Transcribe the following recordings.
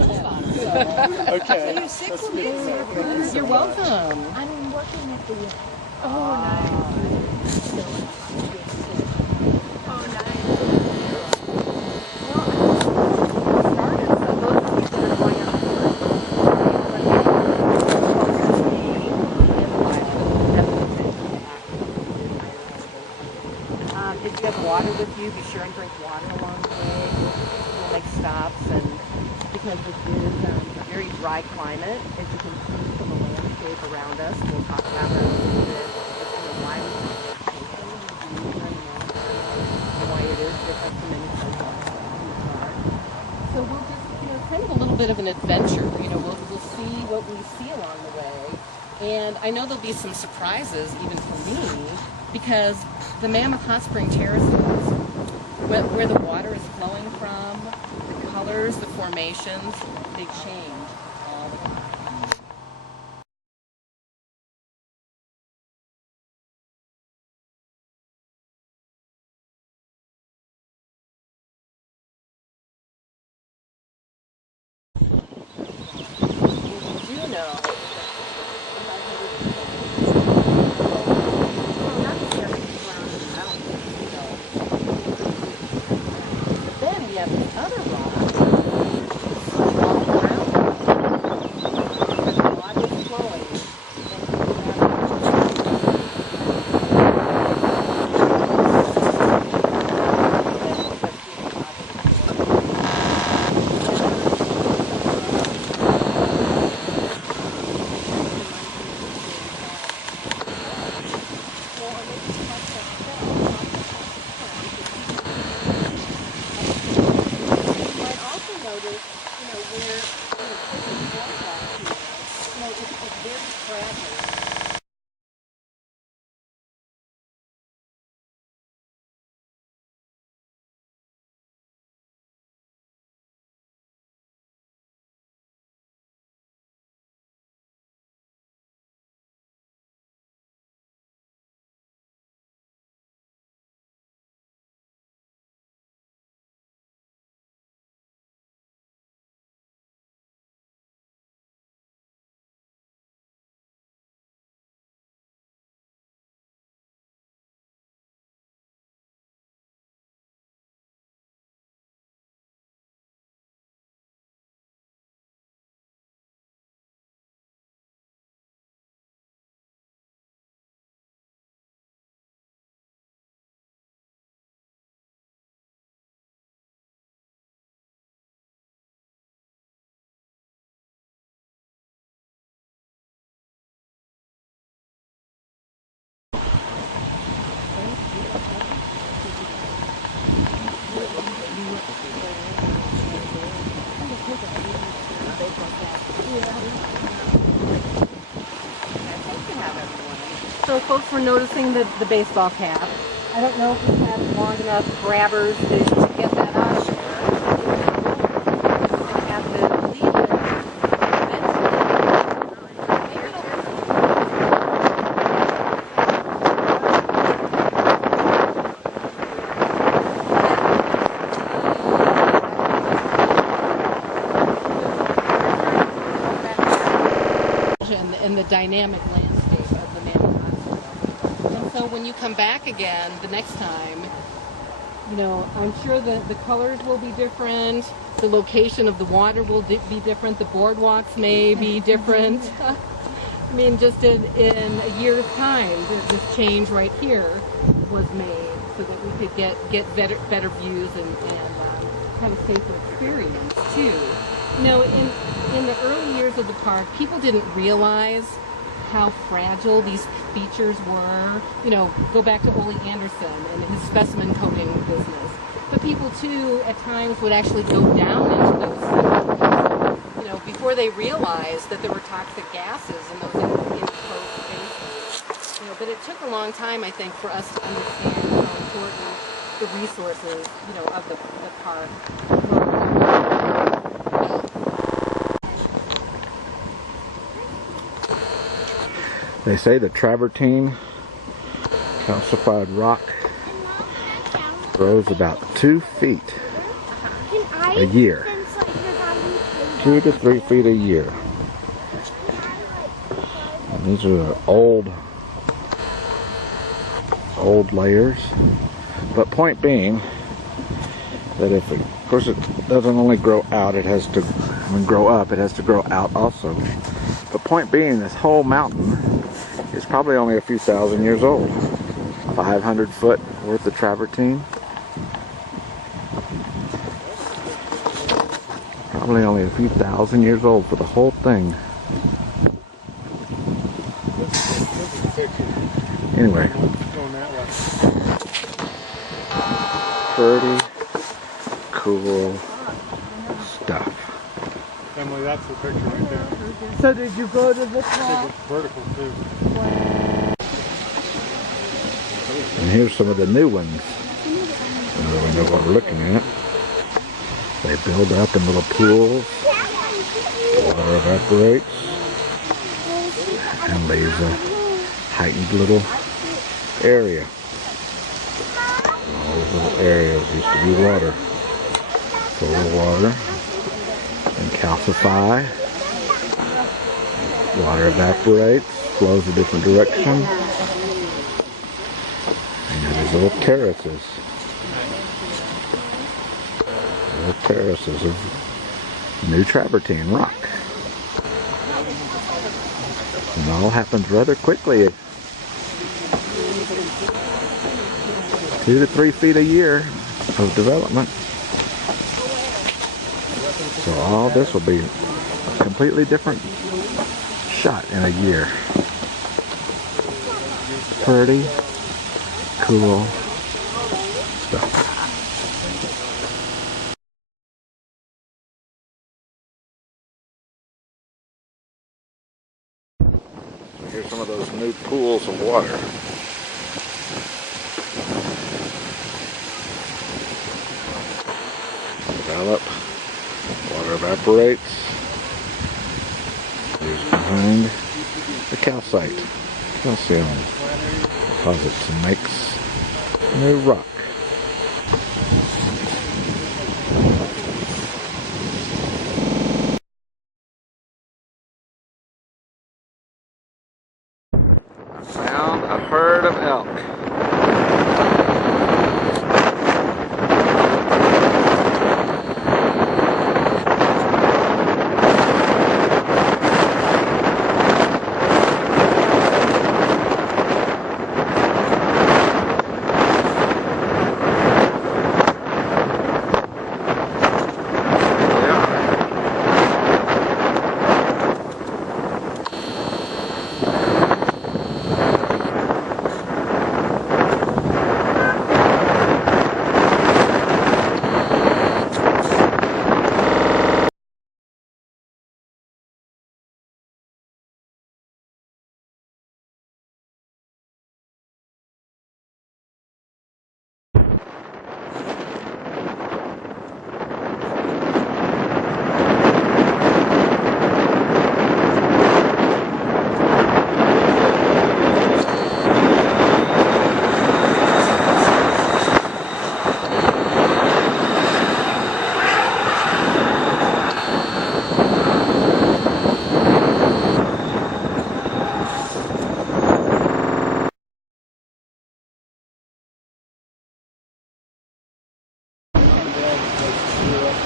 Okay. You're sick with me. You're welcome. I'm working at the. Oh, nice. Oh, nice. If you have water with you, be sure and drink water along the way. We'll make stops, and because this is a very dry climate, as you can see from the landscape around us, we'll talk about that a little bit. It's why we and why it is different from any place else in the park. So we'll just, kind of a little bit of an adventure. We'll see what we see along the way. And I know there'll be some surprises, even for me, because the Mammoth Hot Spring terraces, where the water is flowing from, the colors, the formations, they change all the time. You do know then we have this other rock all around us. The water is flowing. So folks were noticing the baseball cap. I don't know if we have long enough grabbers to get that out of there. I have to leave it eventually. And the dynamic landscape of the Mammoth Hot Springs. And so when you come back again the next time, I'm sure the colors will be different, the location of the water will be different, the boardwalks may be different. I mean, just in a year's time, this change right here was made so that we could get better views and have a safer experience too. In the early years of the park, people didn't realize how fragile these features were. Go back to Ole Anderson and his specimen coating business. But people too, at times, would actually go down into those, before they realized that there were toxic gases in those enclosed spaces. But it took a long time, I think, for us to understand how important the resources, of the park were. They say the travertine calcified rock grows about 2 feet a year. 2 to 3 feet a year. And these are old layers. But point being that if it, of course it doesn't only grow out, it has to, when grow up, it has to grow out also. But point being, this whole mountain is probably only a few thousand years old. 500 foot worth of travertine. Probably only a few thousand years old for the whole thing. Anyway. Pretty cool stuff. Emily, that's the picture right there. So did you go to the I top? think it's vertical too. And here's some of the new ones. Now we know what we're looking at. They build up in little pools. Water evaporates and leaves a heightened little area. All these little areas used to be water. Full of water. And calcify. Water evaporates, flows a different direction. And these little terraces. Little terraces of new travertine rock. And it all happens rather quickly. 2 to 3 feet a year of development. So all this will be a completely different shot in a year. Pretty cool stuff. So here's some of those new pools of water. Develop. Water evaporates. Here's behind the calcite. Calcium deposits and makes new rock. I found a herd of elk.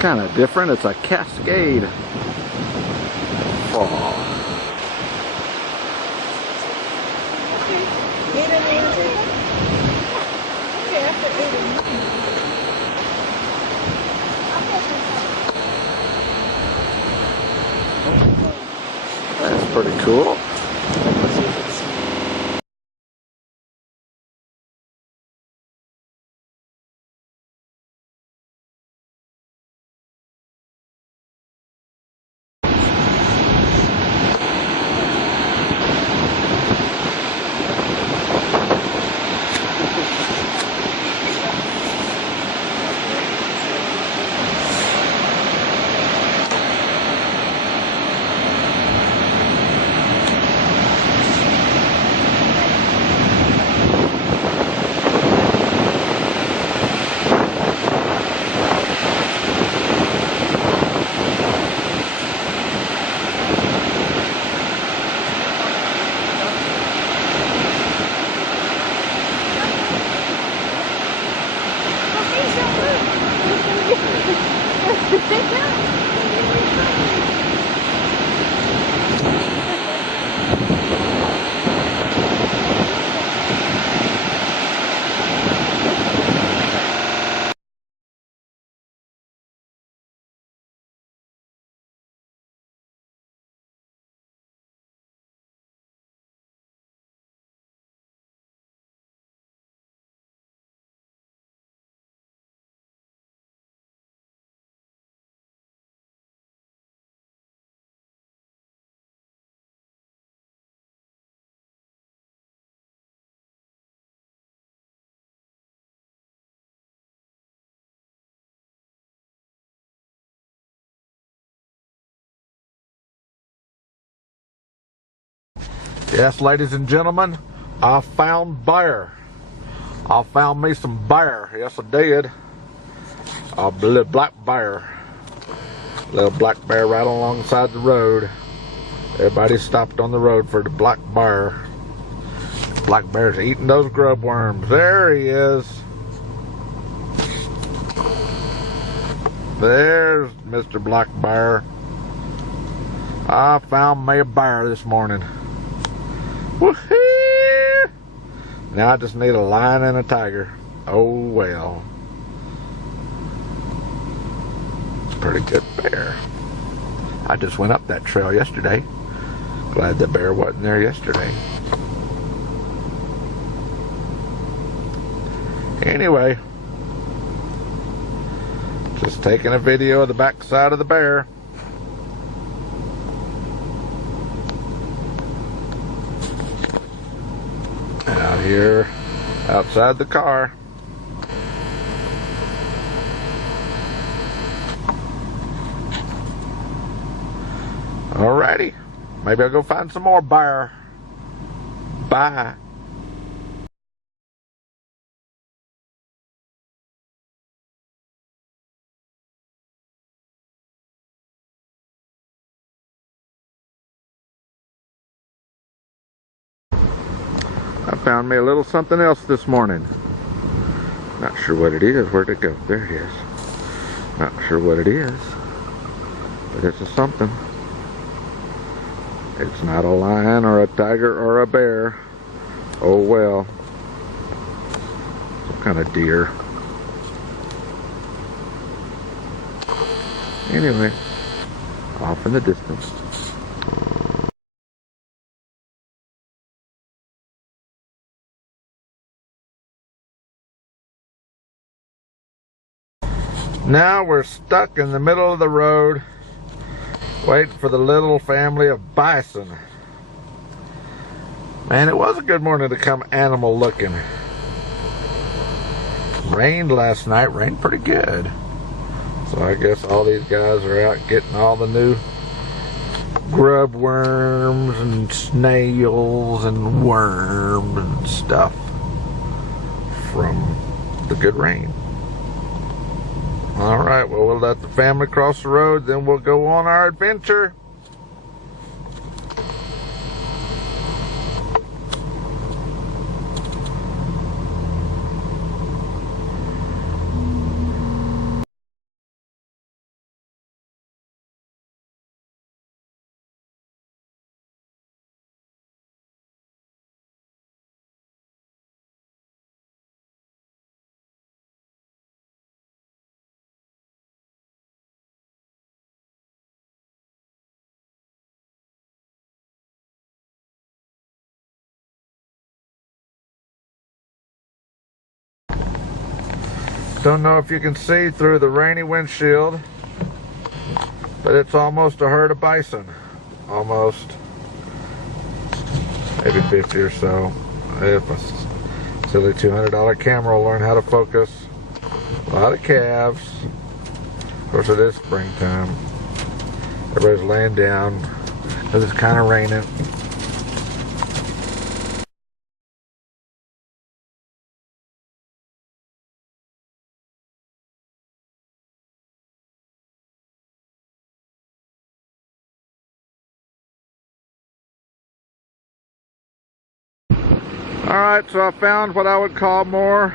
Kind of different. It's a cascade fall. That's pretty cool. Yes, ladies and gentlemen, I found bear. I found me some bear. Yes, I did. A little black bear. Little black bear right alongside the road. Everybody stopped on the road for the black bear. Black bear's eating those grub worms. There he is. There's Mr. Black Bear. I found me a bear this morning. Woohoo! Now I just need a lion and a tiger. Oh well. It's a pretty good bear. I just went up that trail yesterday. Glad the bear wasn't there yesterday. Anyway, just taking a video of the backside of the bear. Out here, outside the car. Alrighty, maybe I'll go find some more bear. Bye. I found me a little something else this morning. Not sure what it is. Where'd it go? There it is. Not sure what it is, but it's a something. It's not a lion or a tiger or a bear. Oh well. Some kind of deer. Anyway, off in the distance. Now we're stuck in the middle of the road waiting for the little family of bison. Man, it was a good morning to come animal looking. Rained last night, rained pretty good. So I guess all these guys are out getting all the new grub worms and snails and worms and stuff from the good rain. Alright, well, we'll let the family cross the road, then we'll go on our adventure. Don't know if you can see through the rainy windshield, but it's almost a herd of bison. Almost. Maybe 50 or so. If a silly $200 camera will learn how to focus. A lot of calves. Of course, it is springtime. Everybody's laying down because it's kind of raining. Alright, so I found what I would call more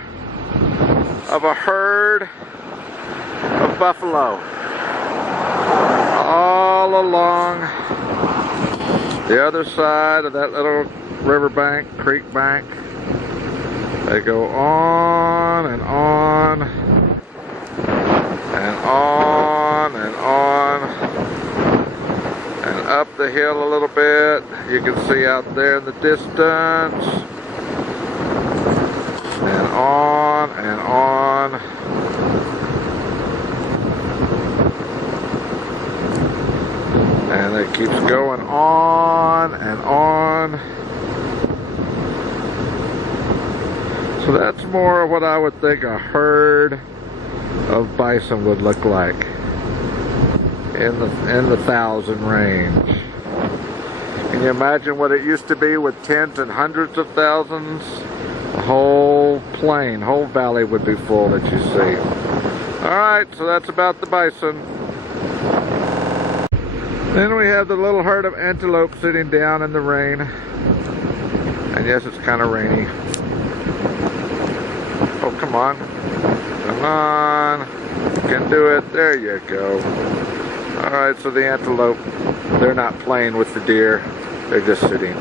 of a herd of buffalo. all along the other side of that little riverbank, creek bank. They go on and on and on and on and up the hill a little bit. You can see out there in the distance, and on and on. And it keeps going on and on. So that's more of what I would think a herd of bison would look like in the 1,000 range. Can you imagine what it used to be with tens and hundreds of thousands? The whole plain, whole valley would be full that you see. Alright, so that's about the bison. Then we have the little herd of antelope sitting down in the rain. And yes, it's kind of rainy. Oh, come on. Come on. You can do it. There you go. Alright, so the antelope, they're not playing with the deer. They're just sitting.